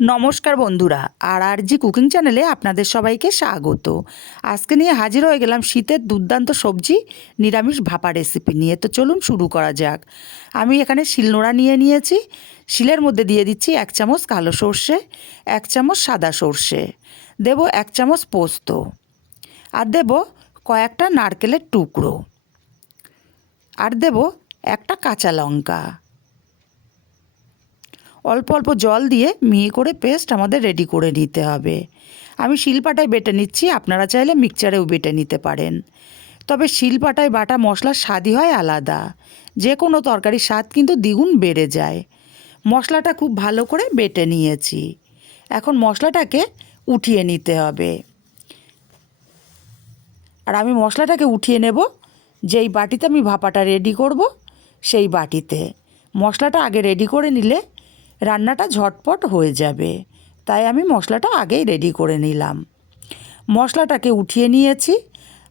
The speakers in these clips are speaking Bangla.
নমস্কার বন্ধুরা আর আর জি কুকিং চ্যানেলে আপনাদের সবাইকে স্বাগত। আজকে নিয়ে হাজির হয়ে গেলাম শীতের দুর্দান্ত সবজি, নিরামিষ ভাপা রেসিপি নিয়ে। তো চলুন শুরু করা যাক। আমি এখানে শিলনোড়া নিয়ে নিয়েছি, শিলের মধ্যে দিয়ে দিচ্ছি এক চামচ কালো সর্ষে, এক চামচ সাদা সর্ষে। দেব এক চামচ পোস্ত। আর দেব কয়েকটা নারকেলের টুকরো। আর দেব একটা কাঁচা লঙ্কা। অল্প অল্প জল দিয়ে মিহি করে পেস্ট আমাদের রেডি করে নিতে হবে। আমি শিলপাটায় বেটে নিচ্ছি, আপনারা চাইলে মিক্সচারেও বেটে নিতে পারেন। তবে শিলপাটায় বাটা মশলার স্বাদই হয় আলাদা। যে কোনো তরকারির স্বাদ কিন্তু দ্বিগুণ বেড়ে যায়। মশলাটা খুব ভালো করে বেটে নিয়েছি। এখন মশলাটাকে উঠিয়ে নিতে হবে। আর আমি মশলাটাকে উঠিয়ে নেব। যেই বাটিতে আমি ভাপাটা রেডি করব, সেই বাটিতে। মশলাটা আগে রেডি করে নিলে রান্নাটা ঝটপট হয়ে যাবে। তাই আমি মশলাটা আগেই রেডি করে নিলাম। মশলাটাকে উঠিয়ে নিয়েছি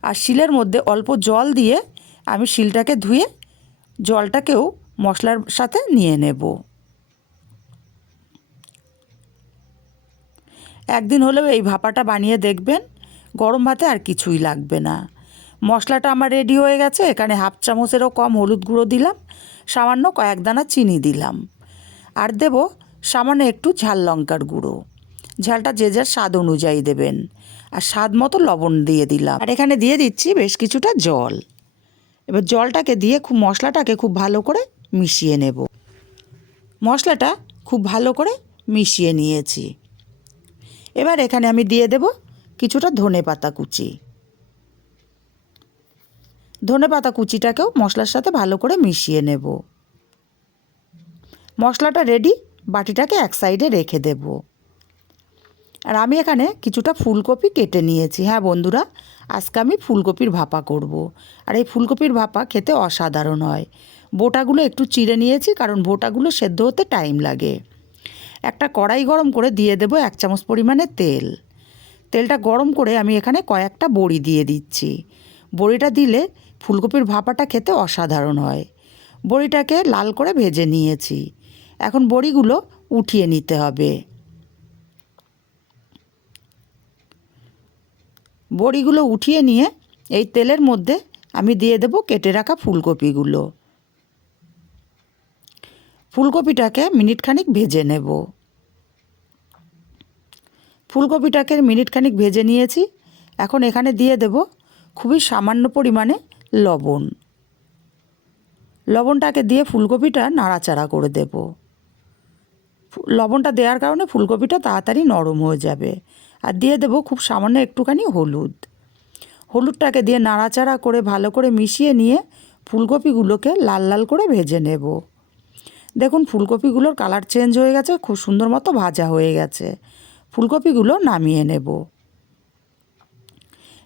আর শিলের মধ্যে অল্প জল দিয়ে আমি শিলটাকে ধুয়ে জলটাকেও মশলার সাথে নিয়ে নেব। একদিন হলেও এই ভাপাটা বানিয়ে দেখবেন, গরম ভাতে আর কিছুই লাগবে না। মশলাটা আমার রেডি হয়ে গেছে, এখানে হাফ চামচেরও কম হলুদ গুঁড়ো দিলাম, সামান্য কয়েক দানা চিনি দিলাম। আর দেব সামান্য একটু ঝাল লঙ্কার গুঁড়ো। ঝালটা যে যার স্বাদ অনুযায়ী দেবেন। আর স্বাদ মতো লবণ দিয়ে দিলাম। আর এখানে দিয়ে দিচ্ছি বেশ কিছুটা জল। এবার জলটাকে দিয়ে খুব মশলাটাকে খুব ভালো করে মিশিয়ে নেব। মশলাটা খুব ভালো করে মিশিয়ে নিয়েছি। এবার এখানে আমি দিয়ে দেব কিছুটা ধনে পাতা কুচি। ধনে পাতা কুচিটাকেও মশলার সাথে ভালো করে মিশিয়ে নেব। মশলাটা রেডি বাটিটাকে এক সাইডে রেখে দেব। আর আমি এখানে কিছুটা ফুলকপি কেটে নিয়েছি। হ্যাঁ বন্ধুরা, আজকে আমি ফুলকপির ভাপা করব। আর এই ফুলকপির ভাপা খেতে অসাধারণ হয়। বোটাগুলো একটু চিড়ে নিয়েছি, কারণ বোটাগুলো সেদ্ধ হতে টাইম লাগে। একটা কড়াই গরম করে দিয়ে দেব এক চামচ পরিমাণে তেল। তেলটা গরম করে আমি এখানে কয়েকটা বড়ি দিয়ে দিচ্ছি। বড়িটা দিলে ফুলকপির ভাপাটা খেতে অসাধারণ হয়। বড়িটাকে লাল করে ভেজে নিয়েছি। এখন বড়িগুলো উঠিয়ে নিতে হবে। বড়িগুলো উঠিয়ে নিয়ে এই তেলের মধ্যে আমি দিয়ে দেব কেটে রাখা ফুলকপিগুলো। ফুলকপিটাকে মিনিট খানিক ভেজে নেব। ফুলকপিটাকে মিনিট খানিক ভেজে নিয়েছি। এখন এখানে দিয়ে দেব খুবই সামান্য পরিমাণে লবণ। লবণটাকে দিয়ে ফুলকপিটা নাড়াচাড়া করে দেব। লবণটা দেওয়ার কারণে ফুলকপিটা তাড়াতাড়ি নরম হয়ে যাবে। আর দিয়ে দেব খুব সামান্য একটুখানি হলুদ। হলুদটাকে দিয়ে নাড়াচাড়া করে ভালো করে মিশিয়ে নিয়ে ফুলকপিগুলোকে লাল লাল করে ভেজে নেব। দেখুন, ফুলকপিগুলোর কালার চেঞ্জ হয়ে গেছে, খুব সুন্দর মতো ভাজা হয়ে গেছে। ফুলকপিগুলো নামিয়ে নেব।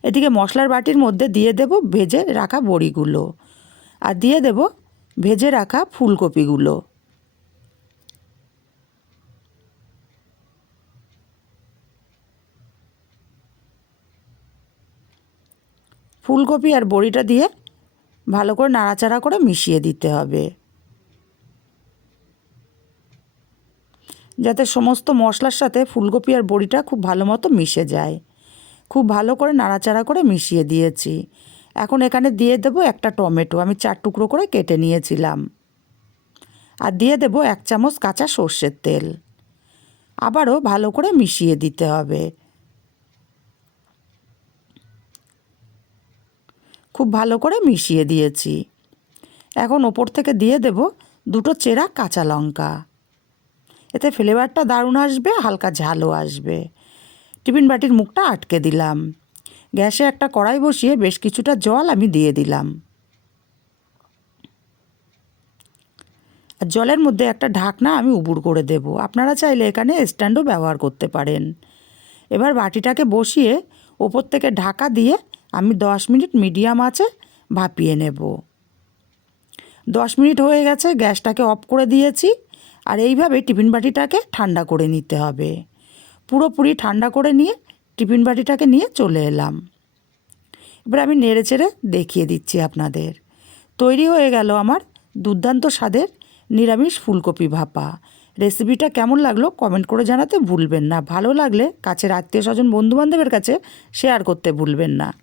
এদিকে মশলার বাটির মধ্যে দিয়ে দেব ভেজে রাখা বড়িগুলো। আর দিয়ে দেব ভেজে রাখা ফুলকপিগুলো। ফুলকপি আর বড়িটা দিয়ে ভালো করে নাড়াচাড়া করে মিশিয়ে দিতে হবে। যাতে সমস্ত মশলার সাথে ফুলকপি আর বড়িটা খুব ভালো মতো মিশে যায়। খুব ভালো করে নাড়াচাড়া করে মিশিয়ে দিয়েছি। এখন এখানে দিয়ে দেব একটা টমেটো, আমি চার টুকরো করে কেটে নিয়েছিলাম। আর দিয়ে দেব এক চামচ কাঁচা সর্ষের তেল। আবারও ভালো করে মিশিয়ে দিতে হবে। খুব ভালো করে মিশিয়ে দিয়েছি। এখন ওপর থেকে দিয়ে দেব দুটো চেরা কাঁচা লঙ্কা। এতে ফ্লেভারটা দারুণ আসবে, হালকা ঝালও আসবে। টিফিন বাটির মুখটা আটকে দিলাম। গ্যাসে একটা কড়াই বসিয়ে বেশ কিছুটা জল আমি দিয়ে দিলাম। আর জলের মধ্যে একটা ঢাকনা আমি উবুর করে দেব। আপনারা চাইলে এখানে স্ট্যান্ডও ব্যবহার করতে পারেন। এবার বাটিটাকে বসিয়ে ওপর থেকে ঢাকা দিয়ে আমি দশ মিনিট মিডিয়াম আছে, ভাপিয়ে নেব। দশ মিনিট হয়ে গেছে, গ্যাসটাকে অফ করে দিয়েছি, আর এইভাবে টিফিন বাটিটাকে ঠান্ডা করে নিতে হবে। পুরোপুরি ঠান্ডা করে নিয়ে টিফিন বাটিটাকে নিয়ে চলে এলাম। এবার আমি নেড়ে চেড়ে দেখিয়ে দিচ্ছি আপনাদের। তৈরি হয়ে গেল আমার দুর্দান্ত স্বাদের নিরামিষ ফুলকপি ভাপা। রেসিপিটা কেমন লাগল কমেন্ট করে জানাতে ভুলবেন না। ভালো লাগলে কাছের আত্মীয় স্বজন বন্ধুবান্ধবের কাছে শেয়ার করতে ভুলবেন না।